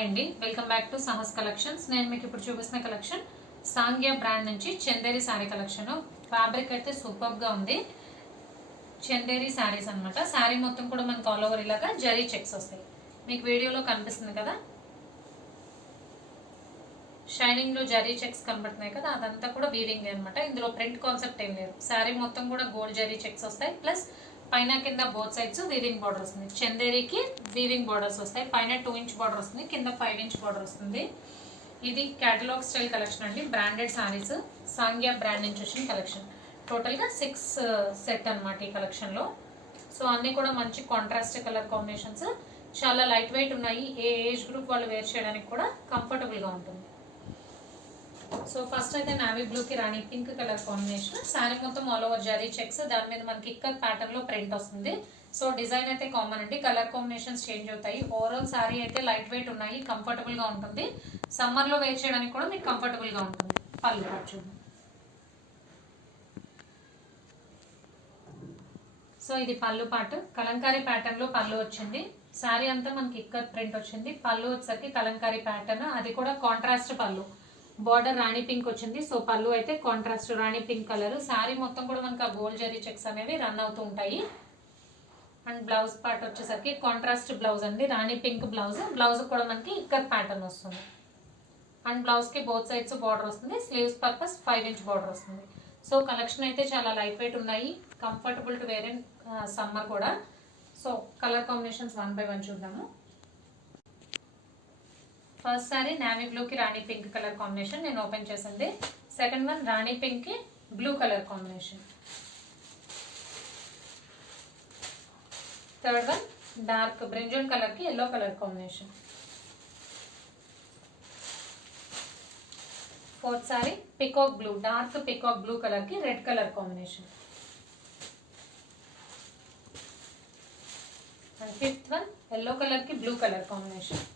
Hi అండి, welcome back to Sahas collections. నేను మీకు ఇప్పుడు చూపిస్తున్న కలెక్షన్ సాంగ్యా బ్రాండ్ నుంచి చందేరి శారీ కలెక్షన్. ఫ్యాబ్రిక్ అయితే సూపర్గా ఉంది. చందేరి శారీస్ అనమాట. శారీ మొత్తం కూడా మనకు ఆల్ ఓవర్ ఇలాగా జరీ చెక్స్ వస్తాయి. మీకు వీడియోలో కనిపిస్తుంది కదా, షైనింగ్ లో జరీ చెక్స్ కనబడుతున్నాయి కదా, అదంతా కూడా వీవింగ్ అనమాట. ఇందులో ప్రింట్ కాన్సెప్ట్ ఏం లేదు. శారీ మొత్తం కూడా గోల్డ్ జరీ చెక్స్ వస్తాయి. ప్లస్ పైన కింద బోత్ సైడ్స్ వీవింగ్ బార్డర్ వస్తుంది. చందేరికి వీవింగ్ బార్డర్స్ వస్తాయి. పైన 2 ఇంచ్ బార్డర్ వస్తుంది, కింద 5 ఇంచ్ బార్డర్ వస్తుంది. ఇది క్యాటలాగ్ స్టైల్ కలెక్షన్ అండి. బ్రాండెడ్ శారీస్, సాంగ్యా బ్రాండ్ నుంచి వచ్చిన కలెక్షన్. టోటల్గా 6 సెట్ అనమాట ఈ కలెక్షన్లో. సో అన్నీ కూడా మంచి కాంట్రాస్ట్ కలర్ కాంబినేషన్స్, చాలా లైట్ వెయిట్ ఉన్నాయి. ఏ ఏజ్ గ్రూప్ వాళ్ళు వేర్ చేయడానికి కూడా కంఫర్టబుల్గా ఉంటుంది. సో ఫస్ట్ అయితే నావీ బ్లూకి rani pink colour combination. Sari మొత్తం ఆల్ ఓవర్ జరీ చెక్స్, దాని మీద మనకి ఇక్కత్ ప్యాటర్న్ లో ప్రింట్ వస్తుంది. సో డిజైన్ అయితే కామన్ అండి, కలర్ కాంబినేషన్స్ చేంజ్ అవుతాయి. ఓవరాల్ శారీ అయితే లైట్ వెయిట్ ఉన్నాయి, కంఫర్టబుల్ గా ఉంటుంది. సమ్మర్ లో వేర్ చేయడానికి కూడా మీకు కంఫర్టబుల్ గా ఉంటుంది. పళ్ళు పాటు చూద్దాం. సో ఇది పళ్ళు పాటు, కలంకారీ ప్యాటర్న్ లో పళ్ళు వచ్చింది. శారీ అంతా మనకి ఇక్కత్ ప్రింట్ వచ్చింది. పళ్ళు వచ్చేసరికి కలంకారీ ప్యాటర్న్, అది కూడా కాంట్రాస్ట్ పళ్ళు. బార్డర్ రాణి పింక్ వచ్చింది. సో పళ్ళు అయితే కాంట్రాస్ట్ రాణి పింక్ కలర్. శారీ మొత్తం కూడా మనకి ఆ గోల్డ్ జరీ చెక్స్ అనేవి రన్ అవుతూ ఉంటాయి. అండ్ బ్లౌజ్ పార్ట్ వచ్చేసరికి కాంట్రాస్ట్ బ్లౌజ్ అండి, రాణి పింక్ బ్లౌజ్. బ్లౌజ్ కూడా మనకి ఇక్కత్ ప్యాటర్న్ వస్తుంది. అండ్ బ్లౌజ్ కి బోత్ సైడ్స్ బార్డర్ వస్తుంది. స్లీవ్స్ పర్పస్ 5 ఇంచ్ బార్డర్ వస్తుంది. సో కలెక్షన్ అయితే చాలా లైట్ వెయిట్ ఉన్నాయి, comfortable to wear in summer కూడా. సో కలర్ కాంబినేషన్స్ 1 by 1 చూద్దాము. ఫస్ట్ సారీ నావీ బ్లూకి రాణి పింక్ కలర్ కాంబినేషన్ నేను ఓపెన్ చేసింది. సెకండ్ వన్ రాణి పింక్ కి blue colour combination. Third one dark brinjal colour కి yellow colour combination. Fourth sari peacock blue, dark peacock blue colour కి red colour combination. And fifth one yellow colour కి blue colour combination.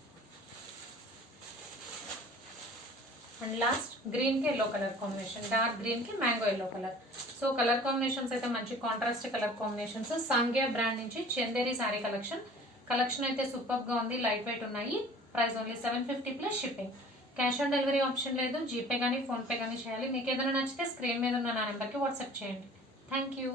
And last green కి yellow colour combination, dark green కి mango yellow colour. So colour combinations అయితే మంచి contrast colour combinations. సాంగ్యా brand నుంచి Chanderi sari collection. Collection అయితే super గా ఉంది, light weight ఉన్నాయి. Price only 750 plus shipping. Cash on delivery option లేదు. జీపే కానీ ఫోన్పే కానీ చేయాలి. మీకు ఏదైనా నచ్చితే స్క్రీన్ మీద ఉన్న నా నెంబర్కి వాట్సాప్ చేయండి. Thank you.